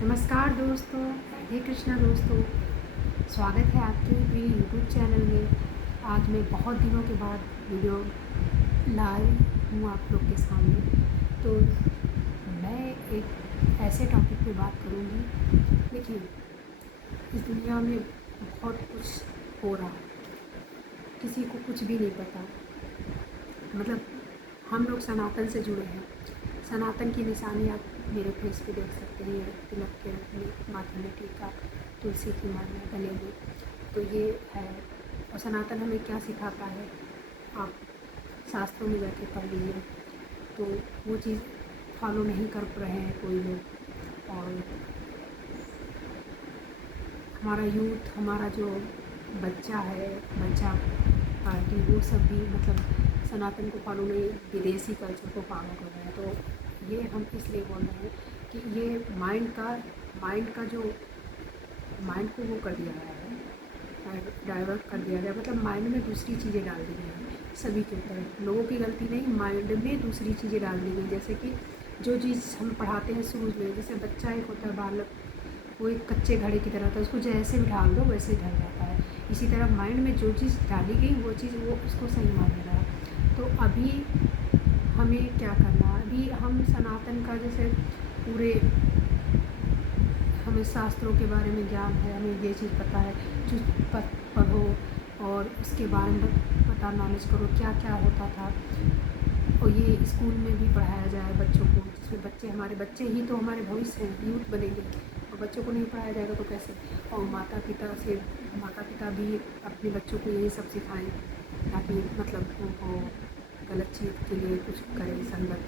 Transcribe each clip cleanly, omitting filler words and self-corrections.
नमस्कार दोस्तों, राधे कृष्णा दोस्तों। स्वागत है आपके प्रिय यूट्यूब चैनल में। आज मैं बहुत दिनों के बाद वीडियो लाई हूँ आप लोग के सामने। तो मैं एक ऐसे टॉपिक पे बात करूँगी। देखिए, इस दुनिया में बहुत कुछ हो रहा है, किसी को कुछ भी नहीं पता। मतलब हम लोग सनातन से जुड़े हैं। सनातन की निशानी आप मेरे फेस पे देख सकते हैं। तिलक के माथे में टीका, तुलसी की माला गले में, तो ये है। और सनातन हमें क्या सिखाता है, आप शास्त्रों में जाके पढ़ लीजिए। तो वो चीज़ फॉलो नहीं कर रहे हैं कोई लोग। और हमारा यूथ, हमारा जो बच्चा है, बच्चा पार्टी, वो सब भी मतलब सनातन को फॉलो नहीं, विदेशी कल्चर को फॉलो कर रहे हैं। तो ये हम इसलिए बोल रहे हैं कि ये माइंड का जो माइंड को वो कर दिया गया है, डाइवर्ट कर दिया गया। मतलब माइंड में दूसरी चीज़ें डाल दी गई हैं सभी के ऊपर। लोगों की गलती नहीं, माइंड में दूसरी चीज़ें डाल दी गई। जैसे कि जो चीज़ हम पढ़ाते हैं शुरू में, जैसे बच्चा एक होता है बालक, वो एक कच्चे घड़े की तरह था, उसको जैसे भी ढाल दो वैसे ढल जाता है। इसी तरह माइंड में जो चीज़ डाली गई वो चीज़ वो उसको सही मान ले रहा है। तो अभी हमें क्या करना, अभी हम सनातन का जैसे पूरे हमें शास्त्रों के बारे में ज्ञान है, हमें ये चीज़ पता है, जो पढ़ो और उसके बारे में पता, नॉलेज करो क्या क्या होता था। और ये स्कूल में भी पढ़ाया जाए बच्चों को, जिसमें बच्चे, हमारे बच्चे ही तो हमारे भविष्य हैं, यूथ बनेंगे। और बच्चों को नहीं पढ़ाया जाएगा तो कैसे। और माता पिता भी अपने बच्चों को यही सब सिखाएं, ताकि मतलब उनको गलत चीज़ के लिए कुछ करें संगत।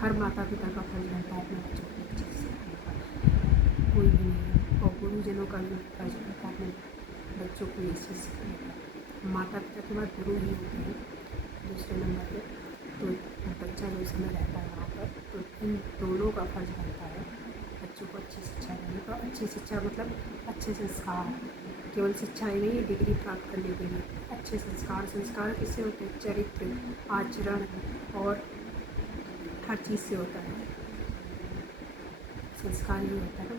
हर माता पिता का फर्ज बनता है अपने बच्चों को एक चीज़ सिखाने का, कोई भी नहीं। और गुरुजनों का भी फर्ज बनता है अपने बच्चों को ये चीज़ सिखाने का। माता पिता के बाद गुरु ही होते हैं दूसरे नंबर पे। तो बच्चा जो समय रहता है वहाँ पर, तो इन दोनों का फर्ज बनता है बच्चों को अच्छी शिक्षा देने का। अच्छी शिक्षा मतलब अच्छे संस्कार, केवल शिक्षा ही नहीं, डिग्री प्राप्त करने के लिए अच्छे संस्कार। संस्कार किससे होते हैं? चरित्र, आचरण और हर चीज़ से होता है। संस्कार ये होता है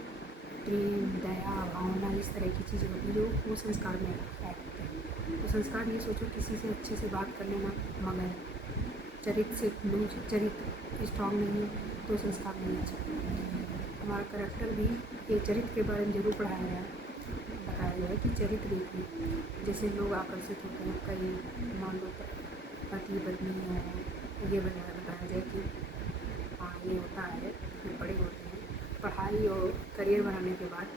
प्रेम, दया, भावना, इस तरह की चीज़ें होती हैं जो वो संस्कार में आते हैं। तो संस्कार ये सोचो, किसी से अच्छे से बात कर लेना, मगर चरित्र से लूज, चरित्र स्ट्रॉन्ग नहीं है तो संस्कार नहीं अच्छा। हमारा करैक्टर भी ये चरित्र के बारे में जरूर पढ़ाया गया है, बताया गया है कि चरित्र देखिए, जैसे लोग आकर्षित होते हैं। कई मान लो पति पत्नी है, ये बताया जाए कि हाँ ये होता है, फिर बड़े होते हैं, पढ़ाई और करियर बनाने के बाद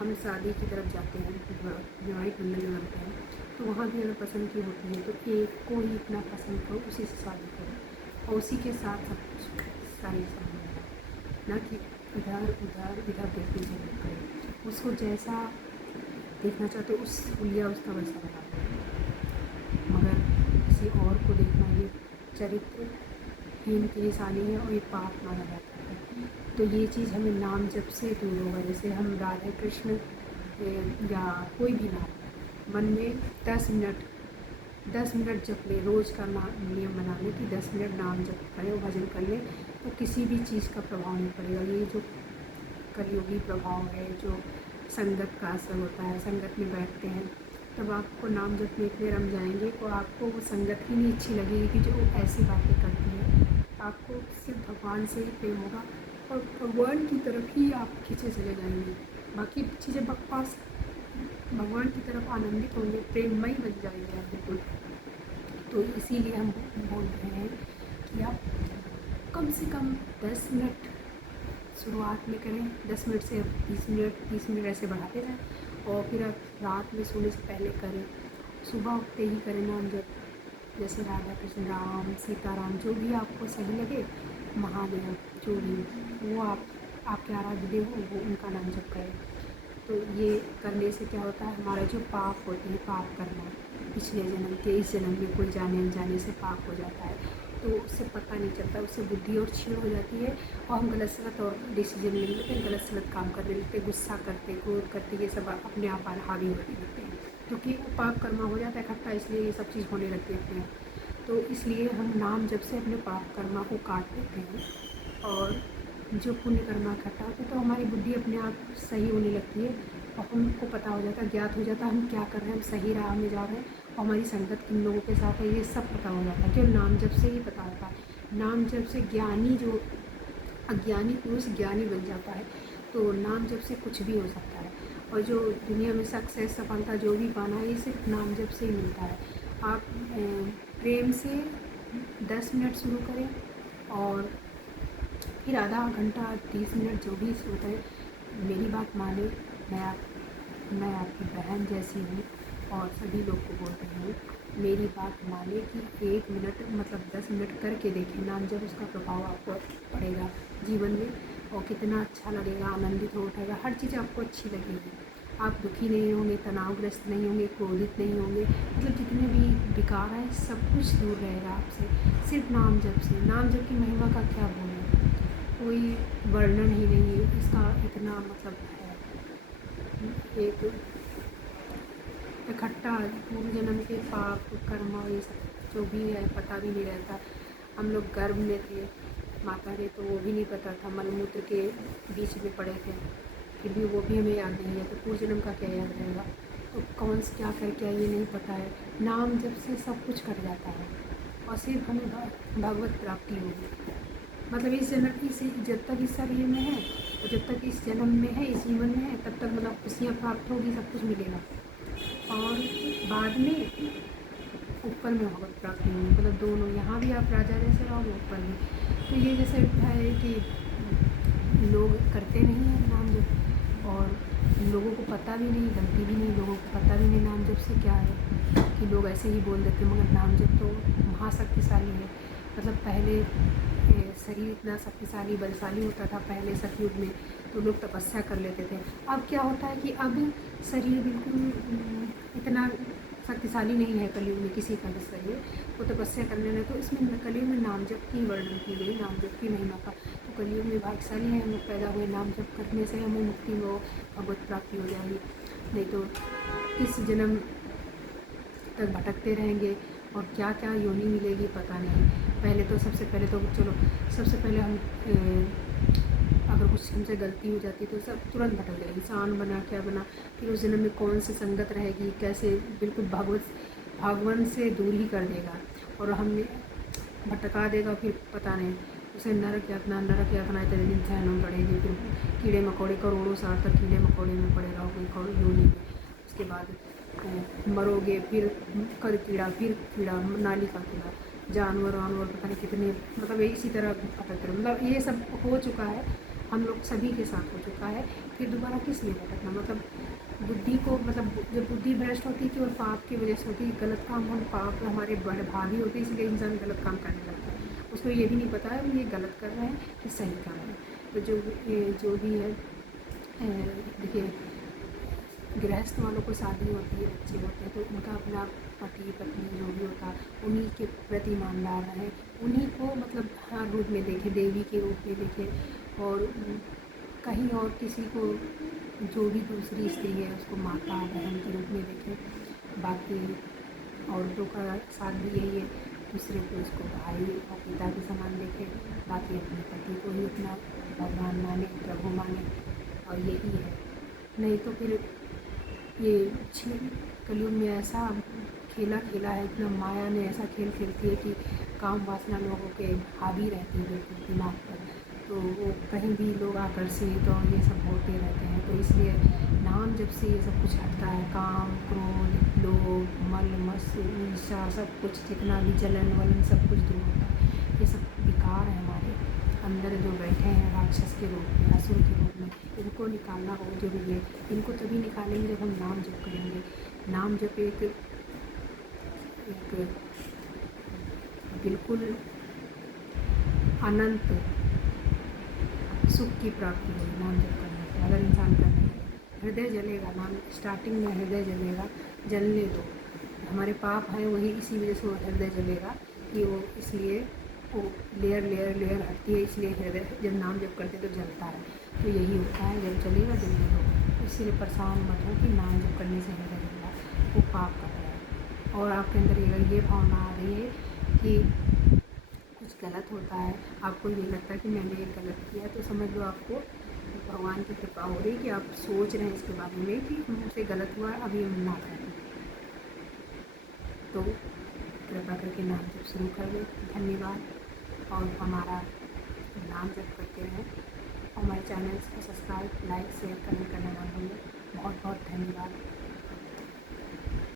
हम शादी की तरफ जाते हैं, वैवाहिक बंधन में बनते हैं। तो वहाँ भी अगर पसंद की होती है तो एक को ही इतना पसंद करो, उसी से शादी करो और उसी के साथ सब कुछ सारी संबंध, ना कि इधर देखने से मत करें। उसको जैसा देखना चाहते हो उस उलिया उसका वैसा बना दो, मगर किसी और को देखना ये चरित्रहीन की निशानी है और ये पाप माना जाता है। तो ये चीज़ हमें नाम जप से दूर होगा। जैसे हम राधे कृष्ण या कोई भी नाम मन में 10 मिनट जप ले, रोज़ का नियम बना लें कि 10 मिनट नाम जप करें और भजन कर लें, तो किसी भी चीज़ का प्रभाव नहीं पड़ेगा। ये जो कलयुगी प्रभाव है, जो संगत का असर होता है, संगत में बैठते हैं तब आपको नाम जप में इतने रम जाएंगे तो आपको वो संगत ही नहीं अच्छी लगेगी कि जो ऐसी बातें करती है। आपको सिर्फ भगवान से ही प्रेम होगा और भगवान की तरफ ही आप खींचे चले जाएंगे। बाकी चीज़ें बकवास, भगवान की तरफ आनंदित होंगे, प्रेममय बन जाएंगे आप बिल्कुल। तो इसीलिए हम बोल रहे हैं कि आप कम से कम 10 मिनट शुरुआत में करें, 10 मिनट से 20 मिनट ऐसे बढ़ाते रहें। और फिर आप रात में सोने से पहले करें, सुबह उठते ही करें नाम जप। जैसे राधा कृष्ण, राम सीताराम, जो भी आपको सही लगे, महादेव, जो भी वो आपके आराध्य देव हो, वो उनका नाम जप करें। तो ये करने से क्या होता है, हमारा जो पाप होते हैं, पाप करना पिछले जन्म के, इस जन्म में कोई जाने अनजाने से पाप हो जाता है, तो उससे पता नहीं चलता, उससे बुद्धि और क्षीण हो जाती है और हम गलत सलत और डिसीजन ले लेते हैं, गलत सलत काम करने लगते, गुस्सा करते, क्रोध करते, ये सब अपने आप हावी होने लगते हैं, क्योंकि पाप कर्मा हो जाता है इकट्ठा, इसलिए ये सब चीज़ होने लगती है अपने आप। तो इसलिए हम नाम जब से अपने पाप कर्मा को काट देते हैं और जो पुण्य कर्मा इकट्ठा होते तो हमारी बुद्धि अपने आप सही होने लगती है और हमको पता हो जाता है, ज्ञात हो जाता है हम क्या कर रहे हैं, हम सही राह में जा रहे हैं और हमारी संगत किन लोगों के साथ है, ये सब पता हो जाता है। क्यों? नाम जप से ही पता होता है। नाम जप से ज्ञानी जो अज्ञानी पुरुष ज्ञानी बन जाता है। तो नाम जप से कुछ भी हो सकता है और जो दुनिया में सक्सेस सफलता जो भी पाना है ये सिर्फ नाम जप से ही मिलता है। आप प्रेम से 10 मिनट शुरू करें और फिर आधा घंटा 30 मिनट जो भी शुरू करें। मेरी बात माने, मैं आपकी बहन जैसी हूँ और सभी लोग को बोल रही हूँ, मेरी बात माने कि 1 मिनट मतलब 10 मिनट करके देखें। नाम जब उसका प्रभाव आपको पड़ेगा जीवन में और कितना अच्छा लगेगा, आनंदित हो उठेगा, हर चीज़ आपको अच्छी लगेगी। आप दुखी नहीं होंगे, तनावग्रस्त नहीं होंगे, क्रोधित नहीं होंगे, मतलब जितने भी विकार हैं सब कुछ दूर रहेगा आपसे, सिर्फ नाम जप से। नाम जप की महिमा का क्या बोलें, कोई वर्णन ही नहीं है इसका, इतना मतलब है। एक इकट्ठा पूर्व जन्म के पाप कर्म ये सब जो भी है पता भी नहीं रहता। हम लोग गर्भ में थे माता के तो वो भी नहीं पता था, मलमूत्र के बीच में पड़े थे, फिर भी वो भी हमें याद नहीं है, तो पूर्व जन्म का क्या याद रहेगा। तो कौन से क्या कर क्या ये नहीं पता है। नाम जब से सब कुछ कट जाता है और सिर्फ हमें भगवत प्राप्ति होगी। मतलब इस जन्म इस जब तक इस शरीर में है और जब तक इस जन्म में है, इस जीवन में है, तब तक मतलब खुशियाँ प्राप्त होगी, सब कुछ मिलेगा और बाद में ऊपर में भगवत प्राप्ति होगी। मतलब दोनों, यहाँ भी आप राजा जैसे रहोगे, ऊपर में। तो ये जैसे है कि लोग करते नहीं हैं नाम जप और लोगों को पता भी नहीं, गलती भी नहीं, लोगों को पता भी नहीं नाम जप से क्या है, कि लोग ऐसे ही बोल देते, मगर नाम जप तो महाशक्तिशाली है। मतलब पहले शरीर इतना शक्तिशाली बलशाली होता था पहले सतयुग में, तो लोग तपस्या कर लेते थे। अब क्या होता है कि अब शरीर बिल्कुल इतना शक्तिशाली नहीं है कलयुग में किसी का भी शरीर, वो तपस्या करने लगे। तो इसमें कलयुग में नाम जप की वर्णन की गई, नाम जप की महिमा का। तो कलयुग में भाग्यशाली है हम लोग पैदा हुए, नाम जप करने से हमें मुक्ति वो भगवत प्राप्ति हो जाएगी। नहीं तो किस जन्म तक भटकते रहेंगे और क्या क्या योनि मिलेगी पता नहीं। पहले तो सबसे पहले हम अगर कुछ हमसे गलती हो जाती तो सब तुरंत भटक गए, इंसान बना क्या बना, फिर उस जन्म में कौन सी संगत रहेगी, कैसे बिल्कुल भगवान से दूर ही कर देगा और हमें भटका देगा। फिर पता नहीं उसे नरक यातना इतने दिन सहना पड़ेगी। फिर कीड़े मकोड़े करोड़ों साल तक कीड़े मकोड़े में पड़े रहोगे योनि में। उसके बाद मरोगे, फिर कर कीड़ा, फिर कीड़ा, नाली का कीड़ा, जानवर वानवर पता नहीं कितने, मतलब इसी तरह भटक रहे। मतलब ये सब हो चुका है, हम लोग सभी के साथ हो चुका है। फिर दोबारा किस लिए भटकना, मतलब बुद्धि को, मतलब जब बुद्धि भ्रष्ट होती है केवल पाप की वजह से होती है, गलत काम हम पाप हमारे बड़े भावी होते हैं, इसलिए इंसान गलत काम करने लगता है। उसको ये भी नहीं पता है ये गलत कर रहे हैं कि सही कर रहे हैं। तो जो भी है देखिए, गृहस्थ वालों को शादी होती है, बच्चे होते हैं, तो उनका अपना पति पत्नी जो भी होता है उन्हीं के प्रति ईमानदार रहे, उन्हीं को मतलब हर रूप में देखे, देवी के रूप में देखे और कहीं और किसी को जो भी दूसरी स्त्री है उसको माता बहन के रूप में देखे। बाकी औरतों का साथ भी यही है, दूसरे को इसको भाई और पिता के समान देखे, बाकी अपने पति को ही अपना भगवान माने, प्रभु माने, और यही है। नहीं तो फिर ये कलयुग में ऐसा खेला है, इतना माया ने ऐसा खेल खेलती है कि काम वासना लोगों के हावी रहती है बिल्कुल दिमाग पर, तो वो कहीं भी लोग आकर्षित और ये सब होते रहते हैं। तो इसलिए नाम जब से ये सब कुछ हटता है, काम क्रोध लोभ मल मत्सर ईर्ष्या सब कुछ, जितना भी जलन वलन सब कुछ दूर होता है। ये सब विकार है हमारे अंदर जो बैठे हैं राक्षस के रूप में, असुर के रूप में, इनको निकालना बहुत जरूरी है। इनको तभी निकालेंगे जब हम नाम जप करेंगे। नाम जप एक बिल्कुल अनंत सुख की प्राप्ति होगी नाम जप करने से। अगर इंसान करने लगे, हृदय जलेगा, नाम स्टार्टिंग में हृदय जलेगा, जलने दो। हमारे पाप हैं वही, इसी वजह से वो हृदय जलेगा कि वो, इसलिए वो लेयर हटती है, इसलिए हृदय जब नाम जप करते तो जलता है। तो यही होता है, जब जलेगा जल्दी हो, इसीलिए परेशान मत हो कि नाम जप करने से हृदय जलेगा, वो पाप कर रहा है। और आपके अंदर ये भावना आ रही है कि कुछ गलत होता है, आपको ये लगता है कि मैंने ये गलत किया, तो समझ लो आपको भगवान की कृपा हो रही कि आप सोच रहे हैं इसके बारे में कि मुझसे गलत हुआ, अभी हम ना करें। तो कृपा करके नाम जप शुरू कर दें। धन्यवाद। और हमारा नाम जप करते रहें। हमारे चैनल को सब्सक्राइब, लाइक, शेयर, कमेंट करना ना भूलें। बहुत बहुत धन्यवाद।